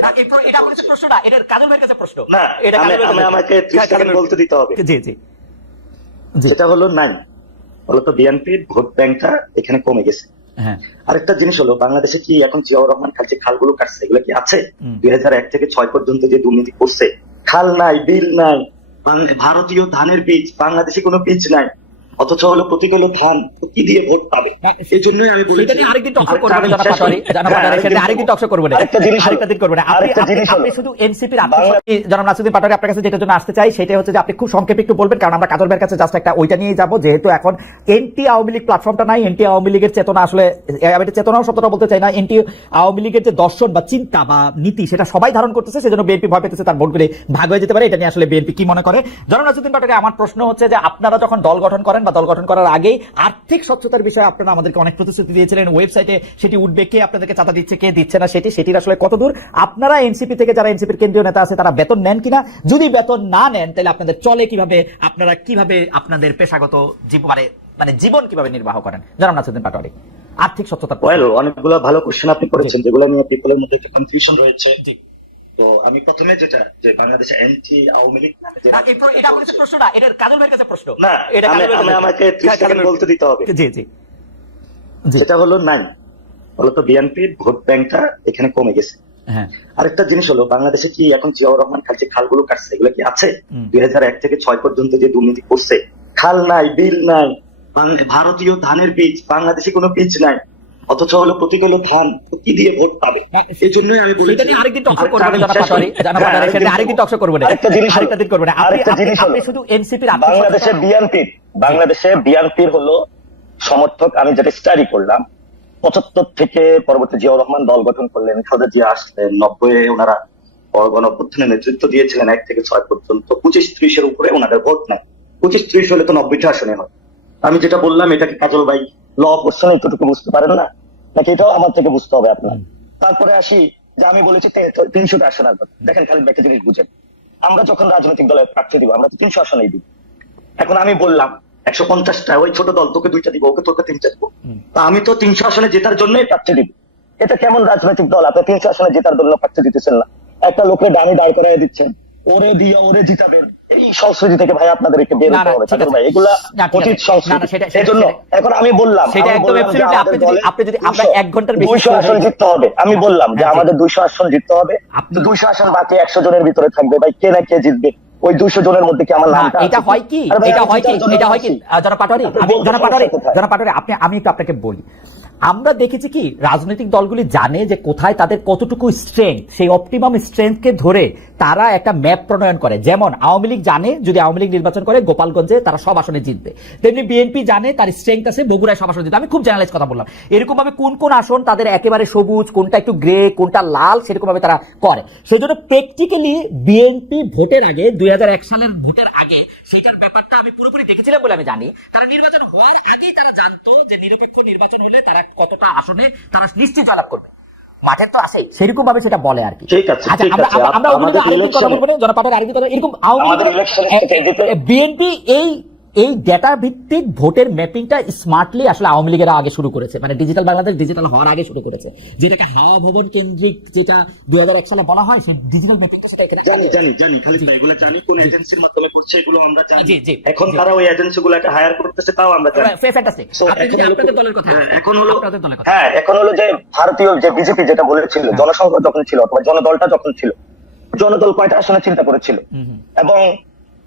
না, এই এটা আমার কাছে প্রশ্ন না, এটা কাজল ভাইয়ের কাছে প্রশ্ন। না এটা আমি- কাজল ভাইয়ের আমি- কাছে- আমাকে ত্রিশ কাজল সেকেন্ড ভাইয়ের- বলতে দিতে হবে জি, জি। জি। সেটা হলো নাই মূলত বিএনপির ভোট ব্যাংকটা এখানে কমে গেছে হ্যাঁ, আরেকটা জিনিস হলো বাংলাদেশে কি এখন জিয়াউর রহমান খাল যে খালগুলো কাটছে এগুলো কি আছে হুম। এক থেকে ছয় পর্যন্ত যে দুর্নীতি করছে খাল নাই বিল নাই ভারতীয় ধানের বীজ বাংলাদেশে কোনো বীজ নাই অথচ হলো ধান কি দিয়ে ভোট পাবে এই জন্যই আমি বলি আরেকদিন talk show না, আমি জানা শেষ পাটোয়ারি, করি। জানা হ্যাঁ, পাটোয়ারি, আরেকটা সেটা আরেকদিন talk show না। আরেকটা জিনিস আরেকটা দিন করব না। আপনি- আরেকটা আপনি- জিনিস হলো- আপনি শুধু NCP র আপনি- জনাব নাসিরুদ্দিন পাটোয়ারি আপনার কাছে যেটার জন্য আসতে চাই সেটা হচ্ছে যে আপনি খুব সংক্ষেপে একটু বলবেন কারণ আমরা কাজল ভাইয়ের কাছে জাস্ট একটা ওইটা নিয়ে যাব যেহেতু এখন এনটি আওয়ামী লীগ প্ল্যাটফর্মটা নাই এনটি আওয়ামী লীগের চেতনা আসলে আমি এটা চেতনাও শব্দটা বলতে চাই না এনটি আওয়ামী লীগের যে দর্শন বা চিন্তা বা নীতি সেটা সবাই ধারণ করতেছে সেজন্য বিএনপি ভয় পেতেছে তার ভোট করে ভাগ হয়ে যেতে পারে এটা নিয়ে আসলে বিএনপি কি মনে করে জনাব নাসিরুদ্দিন পাটোয়ারি আমার প্রশ্ন হচ্ছে যে আপনারা যখন দল গঠন করেন বা দল গঠন করার আগেই আর্থিক স্বচ্ছতার বিষয়ে আপনারা আমাদেরকে অনেক প্রতিশ্রুতি দিয়েছিলেন। ওয়েবসাইটে সেটি উঠবে কে আপনাদেরকে চাঁদা দিচ্ছে কে দিচ্ছে না সেটি সেটির আসলে কতদূর? আপনারা এনসিপি থেকে যারা এনসিপির কেন্দ্রীয় নেতা আছে তারা বেতন নেন কিনা? যদি বেতন না নেন তাহলে আপনাদের চলে কীভাবে? আপনারা কীভাবে আপনাদের পেশাগত জীবনে মানে মানে জীবন কীভাবে নির্বাহ করেন? জানাম নাসিরুদ্দিন পাটোয়ারি। আর্থিক ওয়েল অনেকগুলো ভালো কোশ্চেন আপনি করেছেন যেগুলো নিয়ে পিপলের মধ্যে কনফিউশন রয়েছে। তো আমি প্রথমে যেটা যে বাংলাদেশে এনটি আওয়ামী লীগ এটা আমার কাছে প্রশ্ন না এটা কাজল ভাইয়ের কাছে প্রশ্ন? না এটা আমি- আমাকে সেকেন্ড বলতে দিতে হবে। জি জি। সেটা হলো নাই মূলত বিএনপির ভোট ব্যাংকটা এখানে কমে গেছে। হ্যাঁ। আরেকটা জিনিস হলো বাংলাদেশে কি এখন জিয়াউর রহমান খাল যে খালগুলো কাটছে এগুলো কি আছে। দুই থেকে ছয় পর্যন্ত যে দুর্নীতি করছে খাল নাই বিল নাই ভারতীয় ধানের বীজ বাংলাদেশে কোনো বীজ নাই। অথচ হলো প্রতীক হলো ধান কি দিয়ে ভোট পাবে? এই জন্যই আমি বলি আরেকদিন পাটোয়ারি। হ্যাঁ, পাটোয়ারি, সেটা। আরেকদিন। আরেকটা জিনিস আরেকটা দিন করব না। আপনি- আরেকটা আপনি- জিনিস আপনি শুধু বাংলাদেশে বিএনপির বাংলাদেশে বিএনপির হলো সমর্থক। আমি যেটা স্টাডি করলাম পঁচাত্তর থেকে পরবর্তী জিয়াউর রহমান দল গঠন করলেন খালেদা জিয়া আসলেন নব্বই ওনারা গণঅভ্যুত্থানে নেতৃত্ব দিয়েছিলেন এক থেকে ছয় পর্যন্ত। পঁচিশ ত্রিশের উপরে ওনাদের ভোট নাই। পঁচিশ ত্রিশ হলে তো নব্বইটা আসনে হয়। আমি যেটা বললাম এটাকে কাজল ভাই ল কোশ্চেন এতটুকু বুঝতে পারেন না? নাকি এটাও আমার থেকে বুঝতে হবে আপনার? তারপরে আসি যে আমি বলেছি তিনশোটা আসন আসবে। দেখেন ভাই, একটা জিনিস বুঝেন। আমরা যখন রাজনৈতিক দলের প্রার্থী দিব, আমরা তো তিনশো আসনেই দিব। এখন আমি বললাম, একশো পঞ্চাশটা ওই ছোট দল, তোকে দুইটা দিব, ওকে তোকে তিনটা দিব। তা আমি তো তিনশো আসনে জেতার জন্যই প্রার্থী দিব। এটা কেমন রাজনৈতিক দল? আপনি তিনশো আসনে জেতার জন্য প্রার্থী দিতেছেন না। একটা লোকের ডানি দাঁড় করাই দিচ্ছেন। ওরে দিয়ে ওরে জিতাবেন। এই সংস্কৃতি থেকে ভাই আপনাদের একটু বের হতে হবে ঠাকুর ভাই। এগুলা। সংস্কৃতি। এখন আমি বললাম সেটা একদম আপনি যদি- দলে আপনি যদি- আমরা 200 এক ঘণ্টার বেশি 200 আসন জিততে হবে। আমি বললাম যে হ্যাঁ, আমাদের দুইশো আসন জিততে হবে। আপনি- দুইশো আসন বাকি একশো জনের ভিতরে থাকবে। ভাই কে না কে জিতবে? ওই দুইশো জনের মধ্যে কি আমার না, নামটা এটা হয় কি? এটা হয় কি? এটা হয় কি? জনাব পাটোয়ারি আমি পাটোয়ারি? জনাব পাটোয়ারি আপনি আমি একটু আপনাকে বলি। আমরা দেখেছি কি, রাজনৈতিক দলগুলি জানে যে কোথায় তাদের কতটুকু স্ট্রেংথ সেই অপটিমাম স্ট্রেংথকে ধরে তারা একটা ম্যাপ প্রণয়ন করে। যেমন, আওয়ামী লীগ জানে, যদি আওয়ামী লীগ নির্বাচন করে, গোপালগঞ্জে তারা সব আসনে জিতবে। তেমনি বিএনপি জানে, তার স্ট্রেংথ আছে, বগুড়ায় সব আসনে জিতবে। আমি খুব জেনারেলাইজ কথা বললাম। এরকম ভাবে কোন কোন আসন তাদের একেবারে সবুজ, কোনটা একটু গ্রে কোনটা লাল সেরকম ভাবে তারা করে। সেই জন্য প্র্যাকটিক্যালি বিএনপি ভোটের আগে, দুই হাজার এক সালের ভোটের আগে সেটার ব্যাপারটা আমি পুরোপুরি দেখেছিলাম বলে আমি জানি। তারা নির্বাচন হওয়ার আগেই তারা জানতো যে নিরপেক্ষ নির্বাচন হলে তারা কতটা আসনে তারা নিশ্চয়ই জয়লাভ করবে। মাঠের তো আছে সেরকম ভাবে সেটা বলে আর কি। ঠিক আছে, আচ্ছা আমরা আমরা- আমাদের কথা বলব এরকম বিএনপি এই এই ডেটা ভিত্তিক ভোটের ম্যাপিংটা স্মার্টলি আসলে আওয়ামী লীগের আগে শুরু করেছে। মানে ডিজিটাল বাংলাদেশ ডিজিটাল হওয়ার আগে শুরু করেছে। যেটাকে হাওয়া ভবন কেন্দ্রিক যেটা দুই সালে বলা হয় সেই ডিজিটাল ম্যাপিংটা সেটা এখানে জানি জানি জানি এগুলো জানি কোন এজেন্সির মাধ্যমে করছে এগুলো আমরা জানি। জি, জি, এখন। তারা ওই এজেন্সি গুলাকে হায়ার করতেছে তাও আমরা জানি। ফ্যান্টাস্টিক এখন হলো- আপনাদের দলের কথা হ্যাঁ, এখন হলো হ্যাঁ এখন হলো যে ভারতীয় যে বিজেপি যেটা বলেছিল জনসংখ্যা যখন ছিল অথবা জনদলটা যখন ছিল জনদল কয়টা আসনে চিন্তা করেছিল। এবং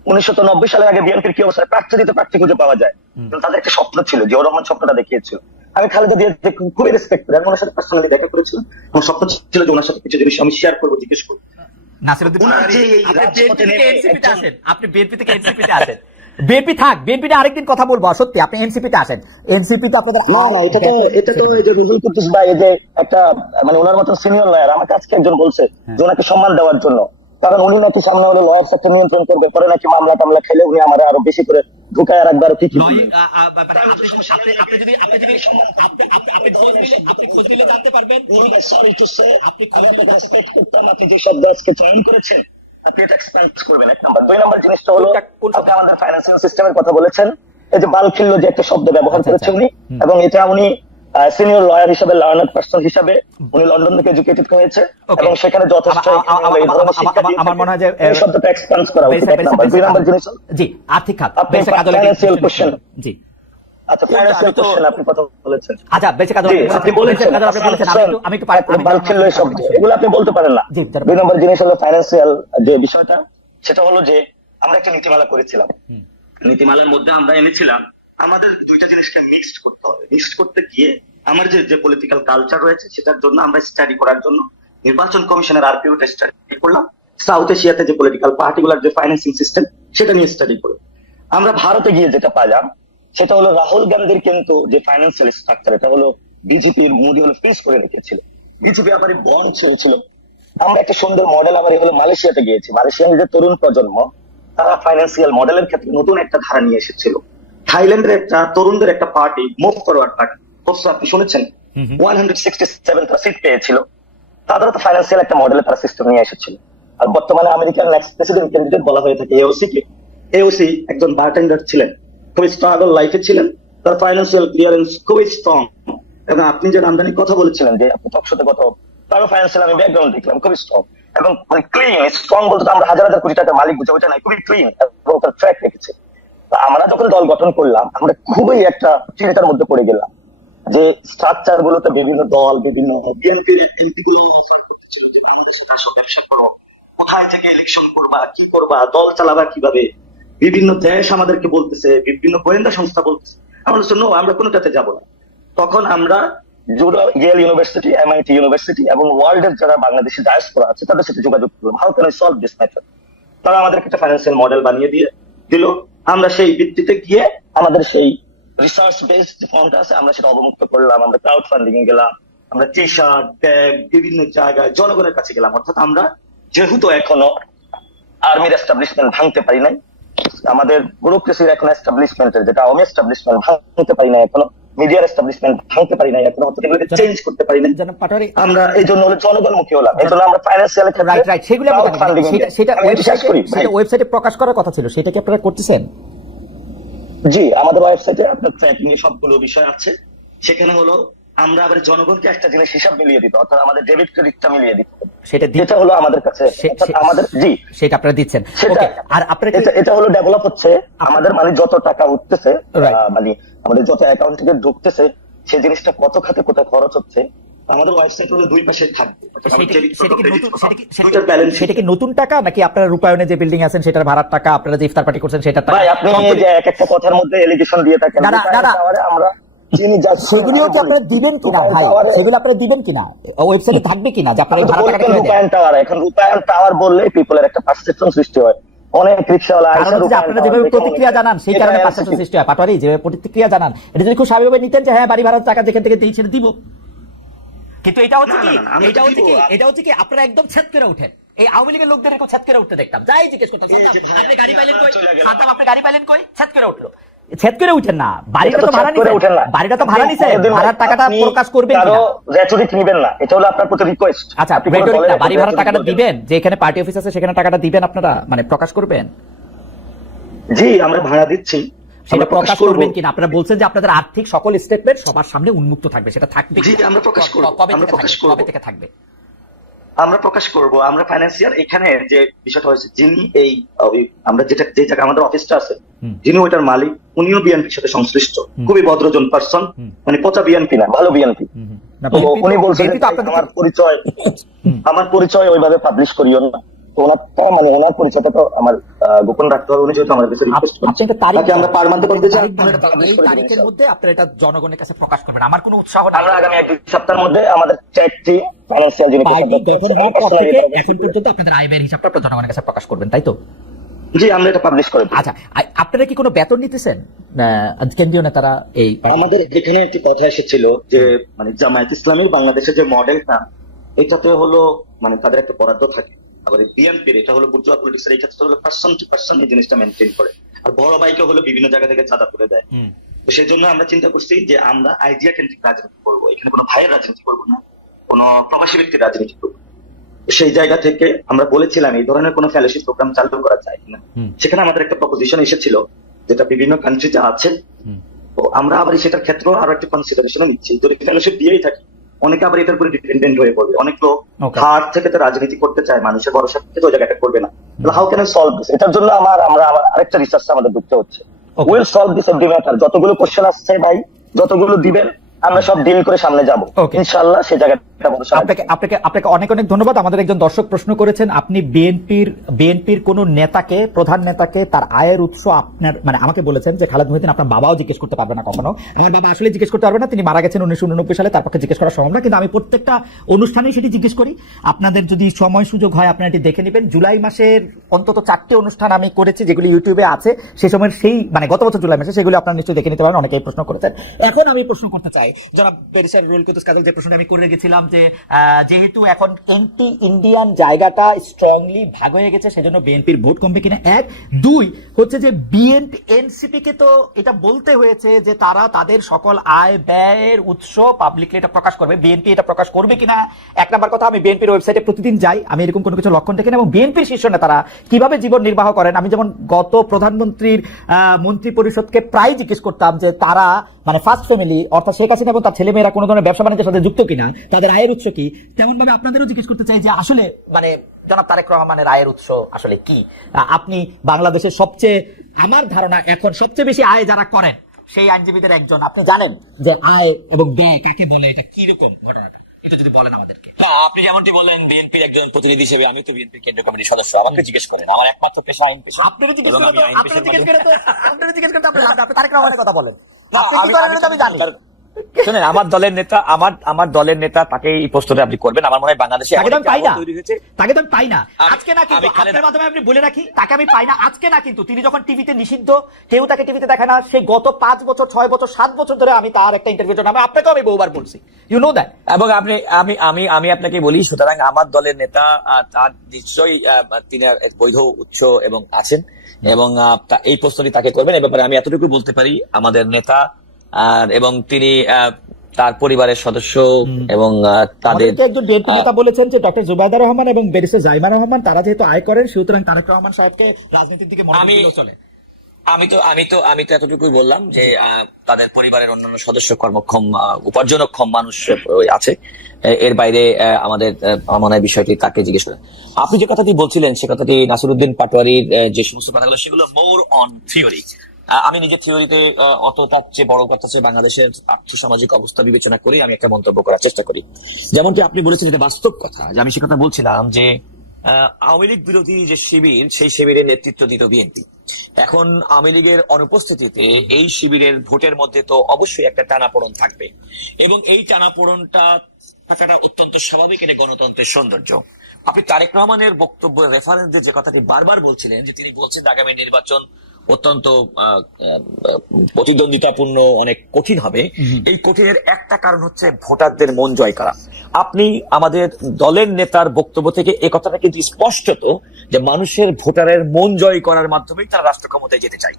উনিশশো নব্বই সালের আগে বিএনপির কি অবস্থা? প্রার্থী দিতে প্রার্থী খুঁজে পাওয়া যায়। কিন্তু তাদের একটা স্বপ্ন ছিল জিয়াউর রহমান স্বপ্নটা দেখিয়েছিল। আমি খালেদা দিয়ে খুবই রেসপেক্ট করি। আমি ওনার সাথে পার্সোনালি দেখা করেছিলাম। আমার স্বপ্ন ছিল যে ওনার সাথে কিছু জিনিস আমি শেয়ার করব জিজ্ঞেস করব। নাসিরউদ্দিন ওনার পাটোয়ারি, যে এই আপনি বিএনপি থেকে এনসিপিতে আসেন। বিএনপি থেকে এনসিপিতে আসেন। বিএনপি থাক বিএনপি আরেকদিন কথা বলব সত্যি আপনি এনসিপিতে আসেন। এনসিপি তো আপনাদের না না এটা তো এটা তো এই যে রুহুল কুদ্দুস ভাই এই যে একটা মানে ওনার মতন সিনিয়র লয়ার আমাকে আজকে একজন বলছে যে ওনাকে সম্মান দেওয়ার জন্য। কারণ উনি নাকি সামনে হলে লয়ার সাথে নিয়ন্ত্রণ করবে পরে নাকি মামলা টামলা খেলে উনি আমার আরও বেশি করে ঢুকায় রাখবে কি কি আমাদের ফাইন্যান্সিয়াল সিস্টেমের কথা বলেছেন। এই যে বাল খিল্ল যে একটা শব্দ ব্যবহার আচ্ছা, করেছে আচ্ছা। উনি এবং এটা উনি সিনিয়র লয়ার হিসেবে লার্নার পার্সন হিসেবে উনি লন্ডন থেকে এডুকেটেড হয়েছে এবং সেখানে যথেষ্ট আমার মনে হয় যে, শব্দটা এক্সপান্স করা উচিত। এক নাম্বার। দুই নাম্বার জিনিস জি আর্থিক খাত আপনি বেসিক আদালত financial question। জি। আচ্ছা কোশ্চেন আপনি কথা বলেছেন। আচ্ছা বেসিক আদালত জি, আপনি বলেছেন। আপনি বলেছেন। আমি একটু আমি একটু পারি- আমি একটু- বাল্কিল লয় শব্দ এগুলো আপনি বলতে পারেন না। জি, দুই নম্বর জিনিস হলো ফাইন্যান্সিয়াল যে বিষয়টা সেটা হলো যে আমরা একটা নীতিমালা করেছিলাম। নীতিমালার মধ্যে আমরা এনেছিলাম আমাদের দুইটা জিনিসকে মিক্সড করতে হবে। মিক্সড করতে গিয়ে আমার যে যে পলিটিক্যাল কালচার রয়েছে, সেটার জন্য আমরা স্টাডি করার জন্য নির্বাচন কমিশনের আরপিওটা স্টাডি করলাম। সাউথ এশিয়াতে যে পলিটিক্যাল পার্টিগুলার যে ফাইন্যান্সিং সিস্টেম সেটা নিয়ে স্টাডি করি আমরা ভারতে গিয়ে যেটা পাইলাম, সেটা হলো রাহুল গান্ধীর কিন্তু যে ফাইন্যান্সিয়াল স্ট্রাকচার এটা হলো বিজেপির মুডি হলো ফ্রিজ করে রেখেছিল। বিজেপি আবার বন্ড ছেড়েছিল আমরা একটা সুন্দর মডেল আবার হলো মালয়েশিয়াতে গিয়েছি। মালয়েশিয়ার যে তরুণ প্রজন্ম, তারা ফাইন্যান্সিয়াল মডেলের ক্ষেত্রে নতুন একটা ধারা নিয়ে এসেছিল। থাইল্যান্ডের একটা তরুণদের একটা পার্টি মুভ ফরওয়ার্ড পার্টি অবশ্য আপনি শুনেছেন। ওয়ান হান্ড্রেড সিক্সটি সেভেন তারা সিট পেয়েছিল। তাদেরও তো ফাইন্যান্সিয়াল একটা মডেলে তারা সিস্টেম নিয়ে এসেছিল। আর বর্তমানে আমেরিকার নেক্সট প্রেসিডেন্ট ক্যান্ডিডেট বলা হয়ে থাকে এওসি কে। এওসি একজন বারটেন্ডার ছিলেন। খুবই স্ট্রাগল লাইফে ছিলেন। তার ফাইন্যান্সিয়াল ক্লিয়ারেন্স খুবই স্ট্রং এবং আপনি যে আমদানি কথা বলেছিলেন যে আপনি তৎসতে কত তারও ফাইন্যান্সিয়াল আমি ব্যাকগ্রাউন্ড দেখলাম খুবই স্ট্রং এবং মানে ক্লিন স্ট্রং বলতে আমরা হাজার হাজার কোটি টাকার মালিক বুঝে ওইটা নাই খুবই ক্লিন এবং তার ট্র্যাক রেখেছে আমরা যখন দল গঠন করলাম, আমরা খুবই একটা চিন্তার মধ্যে পড়ে গেলাম যে স্ট্রাকচার গুলোতে বিভিন্ন দল, বিভিন্ন করো, কোথায় থেকে ইলেকশন করবা, কি করবা, দল চালাবা কীভাবে, বিভিন্ন দেশ আমাদেরকে বলতেছে, বিভিন্ন গোয়েন্দা সংস্থা বলতেছে। আমরা আমরা যাব না। তখন আমরা ইয়েল ইউনিভার্সিটি এমআইটি ইউনিভার্সিটি এবং ওয়ার্ল্ডের যারা বাংলাদেশি ডায়াসপোরা আছে, তাদের সাথে যোগাযোগ করলাম। How can I solve this matter তারা আমাদেরকে একটা ফাইন্যান্সিয়াল মডেল বানিয়ে দিয়ে দিল। আমরা সেই ভিত্তিতে গিয়ে আমাদের সেই রিসার্চ বেসড ফন্ড আছে, আমরা সেটা অবমুক্ত করলাম, আমরা ক্রাউড ফান্ডিং এ গেলাম, আমরা টি শার্ট ব্যাগ বিভিন্ন জায়গায় জনগণের কাছে গেলাম। অর্থাৎ আমরা যেহেতু এখনও আর্মির এস্টাবলিশমেন্ট ভাঙতে পারি নাই, আমাদের ব্যুরোক্রেসির এখন এস্টাবলিশমেন্টের যেটা আওয়ামী এস্টাবলিশমেন্ট ভাঙতে পারি নাই এখনও মিডিয়ার এস্টাবলিশমেন্ট ভাঙতে পারি নাই এখনও অর্থাৎ এগুলোকে চেঞ্জ করতে পারি নাই জনাব পাটোয়ারি আমরা এই জন্য হলো জনগণমুখী হলাম এই জন্য আমরা ফাইন্যান্সিয়াল রাইট রাইট সেগুলো আমরা জানি। সেটা সেটা ওয়েবসাইটে সেটা ওয়েবসাইটে প্রকাশ করার কথা ছিল সেটা কি আপনারা করতেছেন জি আমাদের ওয়েবসাইটে আপনার ট্র্যাকিং এর সবগুলো বিষয় আছে সেখানে হলো আমরা আবার জনগণকে একটা জিনিস হিসাব মিলিয়ে দিতে অর্থাৎ আমাদের ডেবিট ক্রেডিটটা মিলিয়ে দিতে। সেটা যেটা হলো আমাদের কাছে আমাদের জি। সেটা আপনারা দিচ্ছেন। সেটা আর আপনারা এটা হলো ডেভেলপ হচ্ছে আমাদের মানে যত টাকা উঠতেছে মানে আমাদের যত অ্যাকাউন্ট থেকে ঢুকতেছে সেই জিনিসটা কত খাতে কোথায় খরচ হচ্ছে আমাদের ওয়েবসাইট হলো দুই পাশে থাকবে। সেটা কি- নতুন- টাকা নাকি আপনারা রূপায়ণে যে বিল্ডিং আছেন সেটার ভাড়ার টাকা আপনারা যে ইফতার পার্টি করছেন সেটার টাকা ভাই আপনি যে এক একটা কথার মধ্যে এলিগেশন দিয়ে থাকেন না, না, আমরা চিনি যাচ্ছি সেগুলিও কি আপনারা দিবেন কিনা ভাই? সেগুলো আপনারা দিবেন কিনা? ওয়েবসাইটে থাকবে কিনা? যে আপনারা ভাড়া রূপায়ণ টাওয়ার এখন রূপায়ণ টাওয়ার বললে পিপলের একটা পারসেপশন সৃষ্টি হয়। অনেক রিক্সাওয়ালা আপনারা যেভাবে প্রতিক্রিয়া জানান সেই কারণে পার্সেপশন কি? সৃষ্টি হয়। পাটোয়ারি যে প্রতিক্রিয়া জানান এটা যদি খুব স্বাভাবিকভাবে নিতেন যে হ্যাঁ বাড়ি ভাড়ার টাকা যেখান থেকে দিই দিব। কিন্তু এটা হচ্ছে কি? এটা হচ্ছে কি? এটা হচ্ছে কি? আপনারা একদম ছেদ করে উঠেন। এই আওয়ামী লীগের লোকদের এরকম ছেদ করে উঠতে দেখতাম। যাই জিজ্ঞেস করতাম আপনি গাড়ি পাইলেন কই। সাদ্দাম আপনি গাড়ি পাইলেন কই? ছেদ করে উঠল। ছেদ করে উঠেন না। বাড়িটা তো ভাড়া। বাড়িটা তো ভাড়া কোনোদিন ভাড়ার টাকাটা প্রকাশ করবেন কিনা? নিবেন না। এটা হলো আপনার প্রতি রিকোয়েস্ট আচ্ছা না, বাড়ি টাকাটা দিবেন যে এখানে পার্টি অফিস আছে সেখানে টাকাটা দিবেন আপনারা? মানে প্রকাশ করবেন? জি আমরা ভাড়া দিচ্ছি। সেটা প্রকাশ করবেন কিনা? আপনারা বলছেন যে আপনাদের আর্থিক সকল স্টেটমেন্ট সবার সামনে উন্মুক্ত থাকবে সেটা থাকবে জি, আমরা প্রকাশ করব, আমরা প্রকাশ করব। কবে থেকে থাকবে? আমরা প্রকাশ করব আমরা ফাইন্যান্সিয়াল এখানে যে বিষয়টা হয়েছে যিনি এই আমরা যেটা যে জায়গায় আমাদের অফিসটা আছে যিনি ওইটার মালিক উনিও বিএনপির সাথে সংশ্লিষ্ট। খুবই ভদ্রজন পার্সন মানে পচা বিএনপি না ভালো বিএনপি উনি বলছেন আমার পরিচয় আমার পরিচয় ওইভাবে পাবলিশ করিও না। তো ওনারটা মানে ওনার পরিচয়টা তো আমার গোপন রাখতে হবে উনি যেহেতু আমার কাছে রিকোয়েস্ট তারিখ তাকে আমরা পার করতে চাই। এই তারিখের মধ্যে আপনারা এটা জনগণের কাছে প্রকাশ করবেন। আমার কোনো উৎসাহ নাই। আমরা আগামী এক দুই সপ্তাহের মধ্যে আমাদের চারটি ফাইন্যান্সিয়াল এখন পর্যন্ত আপনাদের আয় ব্যয়ের হিসাবটা আপনারা জনগণের কাছে প্রকাশ করবেন তাই তো? জি আমরা এটা পাবলিশ করে আচ্ছা আপনারা কি কোনো বেতন নিতেছেন? আহ, কেন্দ্রীয় নেতারা এই আমাদের এখানে একটি কথা এসেছিল যে মানে জামায়াত ইসলামী বাংলাদেশের যে মডেলটা এটাতে হলো মানে তাদের একটা বরাদ্দ থাকে। আবার বিএনপির এটা হলো বুর্জুয়া পলিটিক্স এর ক্ষেত্রে হলো পার্সন টু পার্সন এই জিনিসটা মেনটেন করে। আর বড় ভাইকে হলো বিভিন্ন জায়গা থেকে চাঁদা করে দেয়। তো সেই জন্য আমরা চিন্তা করছি যে আমরা আইডিয়া কেন্দ্রিক রাজনীতি করব। এখানে কোনো ভাইয়ের রাজনীতি করব না কোনো প্রবাসী ব্যক্তির রাজনীতি করব সেই জায়গা থেকে আমরা বলেছিলাম এই ধরনের কোনো ফেলোশিপ প্রোগ্রাম চালু করা যায় কিনা। সেখানে আমাদের একটা প্রপোজিশন এসেছিল যেটা বিভিন্ন কান্ট্রিতে আছে। তো আমরা আবার সেটার ক্ষেত্রে আরও একটা কনসিডারেশন নিচ্ছি। যদি ফেলোশিপ দিয়েই থাকি অনেকে আবার এটার উপরে ডিপেন্ডেন্ট হয়ে পড়বে। অনেক লোক হার থেকে তো রাজনীতি করতে চায় মানুষের ভরসা থেকে তো ওই জায়গাটা করবে না। হাউ ক্যান সলভ দিস এটার জন্য আমার আমরা আরেকটা রিসার্চ আমাদের ঢুকতে হচ্ছে। Will solve this of matter যতগুলো কোশ্চেন আসছে ভাই যতগুলো দিবেন আমরা সব ডিল করে সামনে যাব। ইনশাল্লাহ সে সেই জায়গাটা। আপনাকে আপনাকে আপনাকে অনেক অনেক ধন্যবাদ। আমাদের একজন দর্শক প্রশ্ন করেছেন, আপনি বিএনপির বিএনপির কোন নেতাকে, প্রধান নেতাকে, তার আয়ের উৎস আপনার মানে আমাকে বলেছেন যে খালেদ মহিদিন আপনার বাবাও জিজ্ঞেস করতে পারবে না কখনো। আমার বাবা আসলে জিজ্ঞেস করতে পারবে না, তিনি মারা গেছেন উনিশশো উননব্বই সালে, তার পক্ষে জিজ্ঞেস করা সম্ভব না, কিন্তু আমি প্রত্যেকটা অনুষ্ঠানেই সেটি জিজ্ঞেস করি। আপনাদের যদি সময় সুযোগ হয়, আপনারা এটি দেখে নেবেন। জুলাই মাসের অন্তত চারটি অনুষ্ঠান আমি করেছি, যেগুলি ইউটিউবে আছে, সে সময়ের সেই মানে গত বছর জুলাই মাসে, সেগুলো আপনারা নিশ্চয়ই দেখে নিতে পারেন, অনেকেই প্রশ্ন করেছেন। এখন আমি প্রশ্ন করতে চাই। যারা পেরিসের রুল কুতুস প্রশ্ন আমি করে রেখেছিলাম যে যেহেতু এখন এন্টি ইন্ডিয়ান জায়গাটা স্ট্রংলি ভাগ হয়ে গেছে, সেজন্য বিএনপির ভোট কমবে কিনা? এক। দুই, হচ্ছে যে বিএনপি এনসিপি কে তো এটা বলতে হয়েছে যে তারা তাদের সকল আয় ব্যয়ের উৎস পাবলিকলি এটা প্রকাশ করবে। বিএনপি এটা প্রকাশ করবে কিনা? এক নাম্বার কথা, আমি বিএনপির ওয়েবসাইটে প্রতিদিন যাই, আমি এরকম কোনো কিছু লক্ষণ দেখি না, এবং বিএনপির শীর্ষ নেতারা কীভাবে জীবন নির্বাহ করেন? আমি যেমন গত প্রধানমন্ত্রীর মন্ত্রী পরিষদকে প্রায় জিজ্ঞেস করতাম যে তারা মানে ফার্স্ট ফ্যামিলি অর্থাৎ শেখ হাসিনা এবং তার ছেলেমেয়েরা কোনো ধরনের ব্যবসা বাণিজ্যের সাথে যুক্ত কিনা? তাদের আয়ের উৎস কি? তেমন ভাবে আপনাদেরও জিজ্ঞেস করতে চাই যে আসলে মানে জনাব তারেক রহমানের আয়ের উৎস আসলে কি? আপনি বাংলাদেশের সবচেয়ে আমার ধারণা এখন সবচেয়ে বেশি আয় যারা করেন সেই আইনজীবীদের একজন। আপনি জানেন যে আয় এবং ব্যয় কাকে বলে? এটা কি রকম ঘটনাটা? এটা যদি বলেন আমাদেরকে। আপনি যেমনটি বললেন বিএনপির একজন প্রতিনিধি হিসেবে আমি তো বিএনপির কেন্দ্রীয় কমিটির সদস্য। আমাকে জিজ্ঞেস করেন আমার একমাত্র পেশা আইন পেশা। আপনারা জিজ্ঞেস এবং করে আমি তো আইন আপনারা জিজ্ঞেস মাধ্যমে- করে আপনারা জিজ্ঞেস আপনারা আপনি তারেক রহমানের কথা বলেন। আপনি কি করেন আমি জানি। শোনেন আমার দলের নেতা আমার আমার দলের নেতা তাকে এই প্রশ্নটা আপনি করবেন। আমার মনে হয় বাংলাদেশে তাকে তো আমি পাই না। তাকে তো আমি পাই না। আজকে না কিন্তু আপনার মাধ্যমে আপনি বলে রাখি তাকে আমি পাই না। আজকে না কিন্তু তিনি যখন টিভিতে নিষিদ্ধ কেউ তাকে টিভিতে দেখে না। সে গত পাঁচ বছর ছয় বছর সাত বছর ধরে আমি তার একটা ইন্টারভিউ জন্য আমি আপনাকেও আমি বহুবার বলছি। ইউ নো দ্যাট এবং আপনি আমি আমি আমি আপনাকে বলি সুতরাং আমার দলের নেতা তার নিশ্চয়ই তিনি বৈধ উৎস এবং আছেন। এবং এই প্রশ্নটি তাকে করবেন। এ ব্যাপারে আমি এতটুকু বলতে পারি আমাদের নেতা আর এবং তিনি তার পরিবারের সদস্য এবং তাদের একজন বিএনপি নেতা বলেছেন যে ডক্টর জুবাইদা রহমান এবং ব্যারিস্টার জাইমা রহমান তারা যেহেতু আয় করেন সুতরাং তারেক রহমান সাহেবকে রাজনীতির দিকে মনোযোগ চলে। আমি তো আমি তো আমি তো এতটুকুই বললাম যে তাদের পরিবারের অন্যান্য সদস্য কর্মক্ষম উপার্জনক্ষম মানুষ আছে। এর বাইরে আমাদের মনে হয় বিষয়টি তাকে জিজ্ঞেস করেন। আপনি যে কথাটি বলছিলেন সে কথাটি নাসিরুদ্দিন পাটোয়ারির আহ, যে সমস্ত কথাগুলো সেগুলো মোর অন থিওরি আমি নিজের থিওরিতে অত তার চেয়ে বড় কথা হচ্ছে বাংলাদেশের আর্থসামাজিক অবস্থা বিবেচনা করে আমি একটা মন্তব্য করার চেষ্টা করি। যেমনটি আপনি বলেছেন এটা বাস্তব কথা, যে আমি সে কথা বলছিলাম যে আওয়ামী লীগ বিরোধী যে শিবির, সেই শিবিরের নেতৃত্ব দিত বিএনপি। এখন আওয়ামী লীগের অনুপস্থিতিতে এই শিবিরের ভোটের মধ্যে তো অবশ্যই একটা টানাপোড়ন থাকবে। এবং এই টানাপোড়নটা থাকাটা অত্যন্ত স্বাভাবিক, এটা গণতন্ত্রের সৌন্দর্য। আপনি তারেক রহমানের বক্তব্য রেফারেন্স যে কথাটি বারবার বলছিলেন, যে তিনি বলছেন আগামী নির্বাচন অত্যন্ত প্রতিদ্বন্দ্বিতাপূর্ণ অনেক কঠিন হবে। এই কঠিনের একটা কারণ হচ্ছে ভোটারদের মন জয় করা। আপনি আমাদের দলের নেতার বক্তব্য থেকে এ কথাটা কিন্তু স্পষ্টত যে মানুষের ভোটারের মন জয় করার মাধ্যমেই তারা রাষ্ট্র ক্ষমতায় যেতে চায়।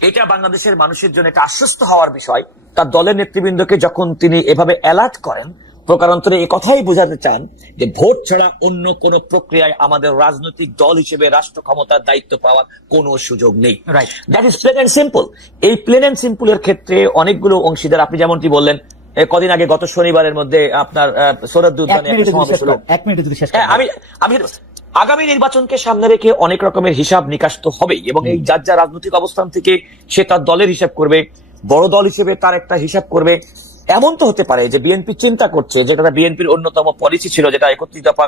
এটা বাংলাদেশের মানুষের জন্য একটা আশ্বস্ত হওয়ার বিষয়। তার দলের নেতৃবৃন্দকে যখন তিনি এভাবে অ্যালার্ট করেন প্রকারান্তরে এই কথাই বোঝাতে চান যে ভোট ছাড়া অন্য কোন প্রক্রিয়ায় আমাদের রাজনৈতিক দল হিসেবে রাষ্ট্র ক্ষমতার দায়িত্ব পাওয়ার কোনো সুযোগ নেই। That is plain and simple এই প্লেন এন্ড সিম্পল এর ক্ষেত্রে অনেকগুলো অংশীদার আপনি যেমনটি বললেন কদিন আগে গত শনিবারের মধ্যে আপনার সৌরদ্দি এক উদ্যানে মিনিটে একটা সমাবেশ হলো। এক মিনিটে যদি শেষ হ্যাঁ, আমি আমি আগামী নির্বাচনকে সামনে রেখে অনেক রকমের হিসাব নিকাশ তো হবেই এবং এই যার যা রাজনৈতিক অবস্থান থেকে সে তার দলের হিসাব করবে বড় দল হিসেবে তার একটা হিসাব করবে। এমন তো হতে পারে যে বিএনপি চিন্তা করছে যেটা বিএনপির অন্যতম পলিসি ছিল যেটা একত্রিত দফা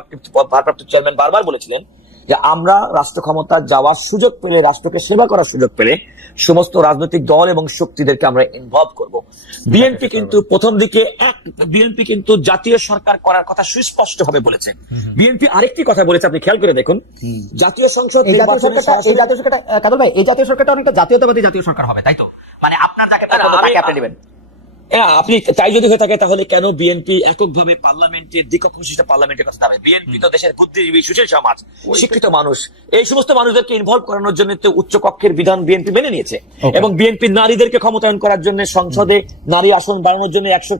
ভারপ্রাপ্ত চেয়ারম্যান বারবার বলেছিলেন যে আমরা রাষ্ট্র ক্ষমতা যাওয়ার সুযোগ পেলে রাষ্ট্রকে সেবা করার সুযোগ পেলে সমস্ত রাজনৈতিক দল এবং শক্তিদেরকে আমরা ইনভলভ করব। বিএনপি কিন্তু প্রথম দিকে এক বিএনপি কিন্তু জাতীয় সরকার করার কথা সুস্পষ্ট ভাবে বলেছে বিএনপি আরেকটি কথা বলেছে আপনি খেয়াল করে দেখুন। জাতীয় সংসদ এই জাতীয় সরকারটা এই জাতীয় সরকারটা আহ, কাদর ভাই এই জাতীয় সরকারটা অনেকটা জাতীয়তাবাদী জাতীয় সরকার হবে তাই তো? মানে আপনার যাকে আপনি নেবেন। হ্যাঁ, আপনি তাই যদি হয়ে থাকে তাহলে কেন বিএনপি এককভাবে পার্লামেন্টের বিশিষ্ট পার্লামেন্টের কথা দাঁড়ায় বিএনপি তো দেশের বুদ্ধিজীবী সুশীল সমাজ শিক্ষিত মানুষ। এই সমস্ত মানুষদেরকে ইনভলভ করানোর জন্য তো উচ্চ কক্ষের বিধান বিএনপি মেনে নিয়েছে। এবং বিএনপি নারীদেরকে ক্ষমতায়ন করার জন্য সংসদে নারী আসন বাড়ানোর জন্য একশো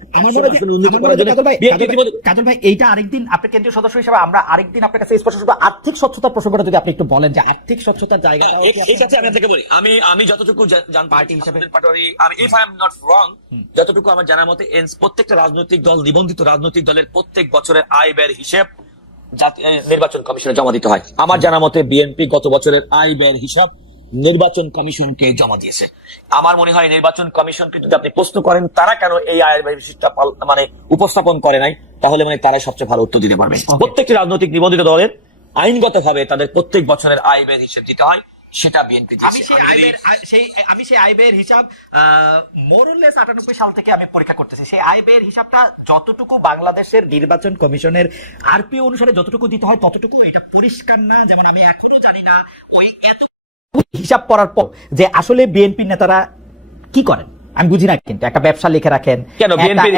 কাজল ভাই, এইটা আরেকদিন আপনি কেন্দ্রীয় সদস্য হিসেবে আমরা আরেকদিন আপনার কাছে স্পষ্ট আর্থিক স্বচ্ছতার প্রসঙ্গটা যদি আপনি একটু বলেন যে আর্থিক স্বচ্ছতার এই আমি আপনাকে বলি আমি আমি যতটুকু জান পার্টি হিসেবে। আমি if I am not wrong যতটুকু আমার জানার মতে প্রত্যেকটা রাজনৈতিক দল নিবন্ধিত রাজনৈতিক দলের প্রত্যেক বছরের আয় ব্যয়ের হিসেব নির্বাচন কমিশনে জমা দিতে হয়। আমার জানা মতে বিএনপি গত বছরের আয় ব্যয়ের হিসাব নির্বাচন কমিশনকে জমা দিয়েছে। আমার মনে হয় নির্বাচন কমিশনকে যদি আপনি প্রশ্ন করেন তারা কেন এই আয়ের ব্যয়ের হিসাবটা মানে উপস্থাপন করে নাই তাহলে মানে তারাই সবচেয়ে ভালো উত্তর দিতে পারবে। প্রত্যেকটি রাজনৈতিক নিবন্ধিত দলের আইনগতভাবে তাদের প্রত্যেক বছরের আয় ব্যয়ের হিসেব দিতে হয়। সেটা বিএনপি আমি সেই আইবের সেই আমি সেই আইবের হিসাব মোরলেস আটানব্বই সাল থেকে আমি পরীক্ষা করতেছি। সেই আইবের হিসাবটা যতটুকু বাংলাদেশের নির্বাচন কমিশনের আরপি অনুসারে যতটুকু দিতে হয় ততটুকু এটা পরিষ্কার না যেমন আমি এখনও জানি না ওই হিসাব করার পর যে আসলে বিএনপি নেতারা কি করেন? আমি বুঝি না কিন্তু একটা ব্যবসা লিখে রাখেন কেন বিএনপি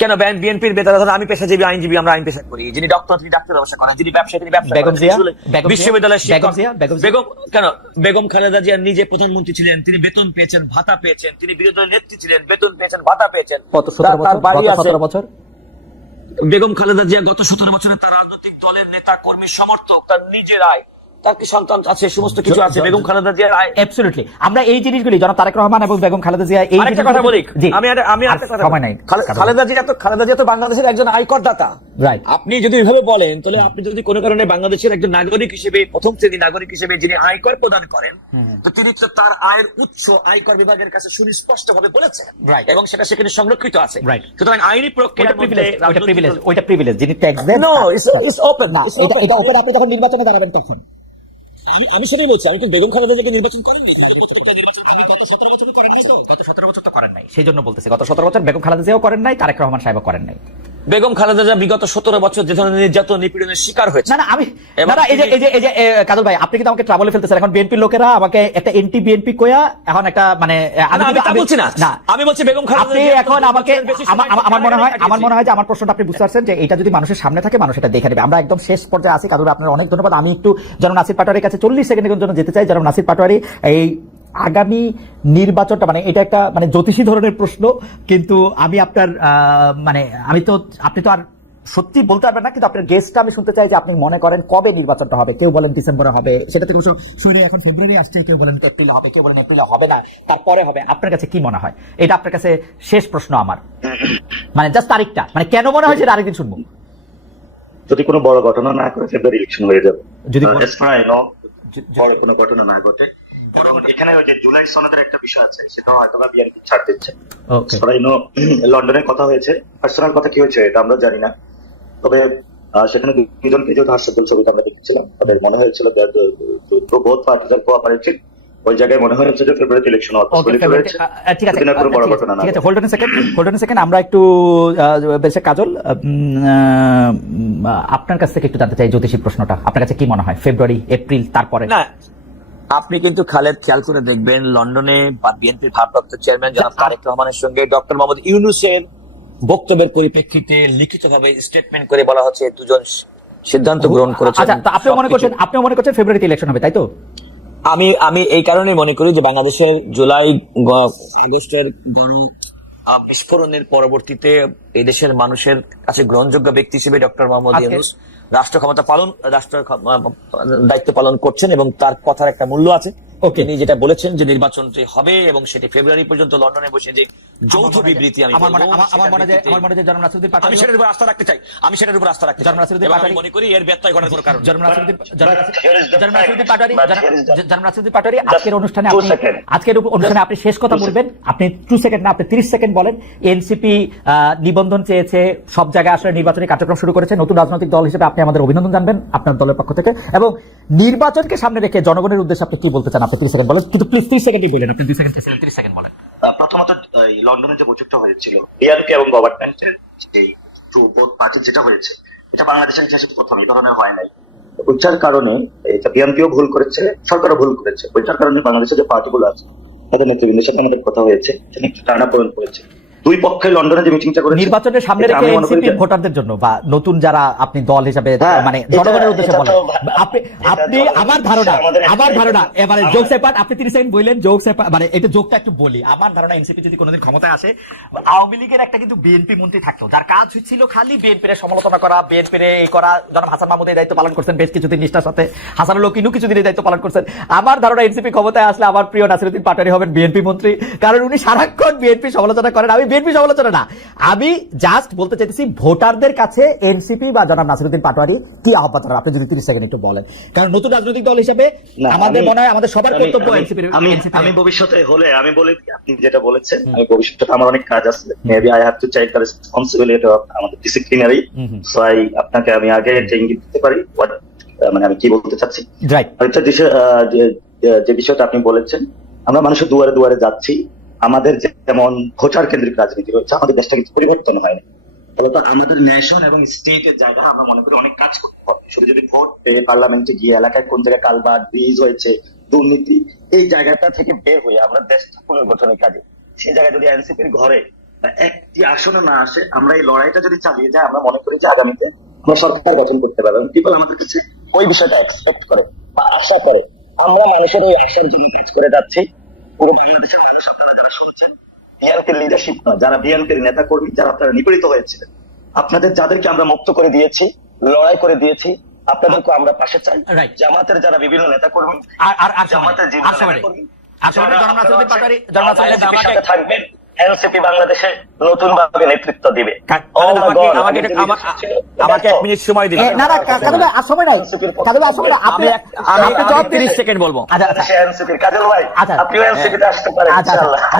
কেন বিএনপির নেতারা ধরেন আমি পেশাজীবী আইনজীবী আমরা আইন পেশা করি। যিনি ডক্টর তিনি ডাক্তার ব্যবসা করেন। যিনি ব্যবসায়ী তিনি ব্যবসা বেগম জিয়া? বিশ্ববিদ্যালয়ের শিক্ষক জিয়া? বেগম বেগম কেন? বেগম খালেদা জিয়া নিজে প্রধানমন্ত্রী ছিলেন তিনি বেতন পেয়েছেন ভাতা পেয়েছেন তিনি বিরোধী দলের নেত্রী ছিলেন বেতন পেয়েছেন ভাতা পেয়েছেন। কত সতেরো তার- তার বছর? বাড়ি গত আছে সতেরো বছর? বেগম খালেদা জিয়া গত সতেরো বছরে তার রাজনৈতিক দলের নেতা কর্মী সমর্থক তার নিজের আয় তার কি সন্তান আছে? সমস্ত কিছু আছে বেগম খালেদা আয় অ্যাবসলিউটলি আমরা এই জিনিসগুলি জনাব তারেক রহমান এবং বেগম খালেদা জিয়া এই আরেকটা কথা বলি। আমি আমি সময় নাই। খালেদা জিয়া তো খালেদা জিয়া তো বাংলাদেশের একজন আয়কর দাতা। রাইট আপনি যদি এভাবে বলেন তাহলে আপনি যদি কোনো কারণে বাংলাদেশের একজন নাগরিক হিসেবে প্রথম শ্রেণি নাগরিক হিসেবে যিনি আয়কর প্রদান করেন তো তিনি তো তার আয়ের উৎস আয়কর বিভাগের কাছে সুস্পষ্ট ভাবে বলেছেন। Right. এবং সেটা সেখানে সংরক্ষিত আছে। Right. সুতরাং আইনি প্রক্রিয়ার মধ্যে ওইটা প্রিভিলেজ ওইটা প্রিভিলেজ যিনি ট্যাক্স দেন. না It's এটা open. এটা ওপেন আপনি যখন নির্বাচনে দাঁড়াবেন তখন। আমি আমি সেটাই বলছি আমি কিন্তু বেগম খালেদা নির্বাচন করেননি? সতেরো বছর করেন তো? গত সতেরো বছর তো করেন নাই। সেই জন্য বলতেছি গত সতেরো বছর বেগম খালেদা জিয়াও করেন নাই তারেক রহমান সাহেবও করেন নাই। বেগম খালেদা জিয়া বিগত সতেরো বছর যে ধরনের নির্যাতন নিপীড়নের শিকার হয়েছে। না না আমি এবং না না এই যে এই যে এই যে কাজল ভাই আপনি কিন্তু আমাকে ট্রাবলে ফেলতেছেন। এখন বিএনপি লোকেরা আমাকে একটা এনটি বিএনপি কোয়া এখন একটা মানে আমি তা বলছি না। আমি বলছি বেগম খালেদা আপনি এখন আমাকে আমার মনে হয় আমার মনে হয় যে আমার প্রশ্নটা আপনি বুঝতে পারছেন যে এটা যদি মানুষের সামনে থাকে মানুষ এটা দেখে নেবে। আমরা একদম শেষ পর্যায়ে আছি। কাজল ভাই, আপনার অনেক ধন্যবাদ। আমি একটু যেন নাসির পাটোয়ারির কাছে চল্লিশ সেকেন্ডের জন্য যেতে চাই যেন নাসির পাটোয়ারি এই আগামী নির্বাচনটা মানে এটা একটা মানে জ্যোতিষী ধরনের প্রশ্ন কিন্তু আমি আপনার মানে আমি তো আপনি তো আর সত্যি বলতে পারবেন না কিন্তু আপনার গেস্টটা আমি শুনতে চাই যে আপনি মনে করেন কবে নির্বাচনটা হবে কেউ বলেন ডিসেম্বরে হবে সেটা থেকে শুনে এখন ফেব্রুয়ারি আসছে কেউ বলেন এপ্রিলে হবে কেউ বলেন এপ্রিলে হবে না তারপরে হবে আপনার কাছে কি মনে হয়? এটা আপনার কাছে শেষ প্রশ্ন আমার। মানে জাস্ট তারিখটা মানে কেন মনে হয় সেটা আরেকদিন শুনব। যদি কোনো বড় ঘটনা না করে ফেব্রুয়ারি ইলেকশন হয়ে যাবে। যদি know, বড় কোনো ঘটনা না ঘটে। বরং এখানে ওই যে জুলাই সনদের একটা বিষয় আছে সেটা হয়তো বা বিএনপি ছাড় দিচ্ছে লন্ডনের কথা হয়েছে। পার্সোনাল কথা কি হয়েছে এটা আমরা জানি না। তবে সেখানে দুজনকে যেহেতু ছবিটা আমরা দেখেছিলাম। তাদের মনে হয়েছিল বোধ কোঅপারেটিভ ওই জায়গায় মনে হয়েছে যে ফেব্রুয়ারি ইলেকশন ঠিক আছে। বড় ঘটনা ঠিক আছে hold on second hold on second আমরা একটু বেশি কাজল আপনার কাছ থেকে একটু জানতে চাই জ্যোতিষী প্রশ্নটা। আপনার কাছে কি মনে হয়? ফেব্রুয়ারি এপ্রিল তারপরে? না আপনি কিন্তু খালেদ খেয়াল করে দেখবেন লন্ডনে বা বিএনপির ভারপ্রাপ্ত চেয়ারম্যান জনাব তারেক রহমানের সঙ্গে ডক্টর মোহাম্মদ ইউনুসের বক্তব্যের পরিপ্রেক্ষিতে লিখিতভাবে স্টেটমেন্ট করে বলা হচ্ছে দুজন সিদ্ধান্ত গ্রহণ করেছেন আচ্ছা আপনি আপনিও মনে করছেন আপনি মনে করছেন ফেব্রুয়ারিতে ইলেকশন হবে তাই তো? আমি আমি এই কারণে মনে করি যে বাংলাদেশের জুলাই আগস্টের গণ বিস্ফোরণের পরবর্তীতে এদেশের দেশের মানুষের কাছে গ্রহণযোগ্য ব্যক্তি হিসেবে ডক্টর মোহাম্মদ আজকে- ইউনুস রাষ্ট্র ক্ষমতা পালন রাষ্ট্র দায়িত্ব পালন করছেন এবং তার কথার একটা মূল্য আছে. তিনি যেটা বলেছেন যে নির্বাচনটি হবে এবং সেটি ফেব্রুয়ারি পর্যন্ত লন্ডনে বসে যে যৌথ বিবৃতি আমি আমার আমার- আমার মনে আমার মনে জনাব নাসিরুদ্দিন আমি সেটার উপর আস্থা রাখতে চাই। আমি সেটার উপর আস্থা রাখতে চাই। জনাব নাসিরুদ্দিন আমি পাটোয়ারি- মনে করি এর ব্যত্যয় ঘটার কোনো কারণ। জনাব নাসিরুদ্দিন জনাব নাসিরুদ্দিন পাটোয়ারি জনাব- নাসিরুদ্দিন পাটোয়ারি আজকের অনুষ্ঠানে আপনি আজকের অনুষ্ঠানে আপনি শেষ কথা বলবেন। আপনি টু সেকেন্ড না আপনি তিরিশ সেকেন্ড বলেন। এনসিপি নিবন্ধন চেয়েছে সব জায়গায় আসলে নির্বাচনী কার্যক্রম শুরু করেছে। নতুন রাজনৈতিক দল হিসেবে আপনি আমাদের অভিনন্দন জানবেন আপনার দলের পক্ষ থেকে। এবং নির্বাচনকে সামনে রেখে জনগণের উদ্দেশ্যে আপনি কি বলতে চান? আপনি ত্রিশ সেকেন্ড বলেন। কিন্তু প্লিজ তিরিশ সেকেন্ডই বলেন আপনি দুই সেকেন্ড তিরিশ সেকেন্ড বলেন। প্রথমত এই লন্ডনে যে বৈঠকটা হয়েছিল বিআরপি এবং গভর্নমেন্টের এই টু বোথ পার্টি যেটা হয়েছে এটা বাংলাদেশের ইতিহাসে প্রথম এই ধরনের হয় নাই। উচ্চার কারণে এটা বিএনপিও ভুল করেছে সরকারও ভুল করেছে। ওইটার কারণে বাংলাদেশের যে পার্টিগুলো আছে তাদের নেতৃবৃন্দের সাথে আমাদের কথা হয়েছে সেখানে একটু টানা পূরণ করেছে। দুই পক্ষে লন্ডনে যে মিটিংটা করেছে নির্বাচনের সামনে রেখে করি এনসিপি ভোটারদের জন্য বা নতুন যারা আপনি দল হিসাবে হ্যাঁ, মানে জনগণের উদ্দেশ্যে বলেন। আপনি আপনি আমার ধারণা আমার ধারণা এবারে জোক সেপার আপনি তিরিশ সেকেন্ড বললেন জোক সেপার মানে এটা জোকটা একটু বলি। আমার ধারণা এনসিপি যদি কোনোদিন ক্ষমতায় আসে আওয়ামী লীগের একটা কিন্তু বিএনপি মন্ত্রী থাকতো যার কাজ ছিল খালি বিএনপির সমালোচনা করা বিএনপির এই করা। জনাব হাসান মাহমুদ এই দায়িত্ব পালন করছেন বেশ কিছুদিন নিষ্ঠার সাথে। হাসানুল কিনু কিছুদিন এই দায়িত্ব পালন করছেন। আমার ধারণা এনসিপি ক্ষমতায় আসলে আমার প্রিয় নাসিরুদ্দিন পাটারি হবেন বিএনপি মন্ত্রী কারণ উনি সারাক্ষণ বিএনপি সমালোচনা করেন আমি বিএনপি সমালোচনা না। আমি জাস্ট বলতে চাইতেছি ভোটারদের কাছে এনসিপি বা জনাব নাসিরুদ্দিন পাটোয়ারি কি আহ্বান জানাবেন? আপনি যদি তিরিশ সেকেন্ড একটু বলেন। কারণ নতুন রাজনৈতিক দল হিসেবে আমাদের মনে হয় আমাদের সবার কর্তব্য আমি- ভবিষ্যতে হলে আমি বলি আপনি যেটা বলেছেন আমি ভবিষ্যতে আমার অনেক কাজ আছে। Maybe I have to the responsibility of আমাদের ডিসিপ্লিনারি। সো আই আপনাকে আমি আগে ইঙ্গিত দিতে পারি মানে আমি কি বলতে চাচ্ছি? যে- যে বিষয়টা আপনি বলেছেন আমরা মানুষের দুয়ারে দুয়ারে যাচ্ছি আমাদের যেমন ভোটার কেন্দ্রিক রাজনীতি রয়েছে আমাদের দেশটা কিন্তু পরিবর্তন হয়নি। ফলত আমাদের ন্যাশন এবং স্টেটের জায়গা আমরা মনে করি অনেক কাজ করতে হবে। শুধু যদি ভোট পেয়ে পার্লামেন্টে গিয়ে এলাকায় কোন জায়গায় কালবার ব্রিজ হয়েছে, দুর্নীতি, এই জায়গাটা থেকে বের হয়ে আমরা দেশটা পুনর্গঠনের কাজে। সেই জায়গায় যদি এনসিপির ঘরে একটি আসনও না আসে, আমরা এই লড়াইটা যদি চালিয়ে যাই, আমরা মনে করি যে আগামীতে আমরা সরকার গঠন করতে পারব এবং পিপল আমাদের কাছে ওই বিষয়টা এক্সপেক্ট করে বা আশা করে। আমরা মানুষের ওই আশার জন্য কাজ করে যাচ্ছি। পুরো বাংলাদেশের মানুষ আপনারা যারা শুনছেন বিএনপির লিডারশিপ না যারা বিএনপির নেতা কর্মী যারা আপনারা নিপীড়িত হয়েছিলেন আপনাদের যাদেরকে আমরা মুক্ত করে দিয়েছি লড়াই করে দিয়েছি আপনাদেরকে আমরা পাশে চাই. জামাতের যারা বিভিন্ন নেতা কর্মী আর জামাতের জীবন থাকবেন এনসিপি বাংলাদেশে নতুন ভাবে নেতৃত্ব দিবে। Oh আমাকে এক মিনিট সময় দিবে না না কাদুবে আর সময় নাই। কাদুবে আর সময় নাই আপনি আমি এক- আমি আপনি আমি জবাব তিরিশ দিন। সেকেন্ড বলব। আচ্ছা আচ্ছা। বাংলাদেশে এনসিপির কাজল ভাই আচ্ছা। আপনিও এনসিপিতে আসতে পারেন আচ্ছা ইনশাআল্লাহ। আচ্ছা